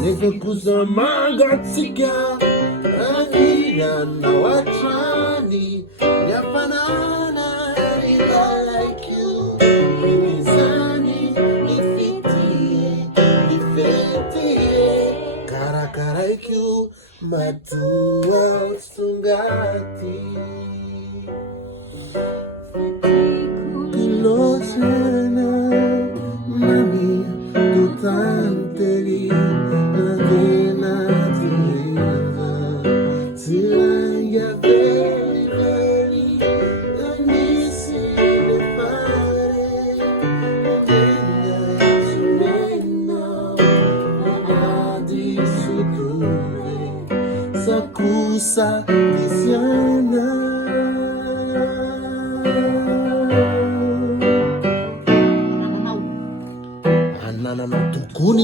Nimekuza magatika Anila na wachani Yafanana like you Mimizani nifitie Kara like you Matua sungati Kilosena Mami tutanteri Sakusa Tiziana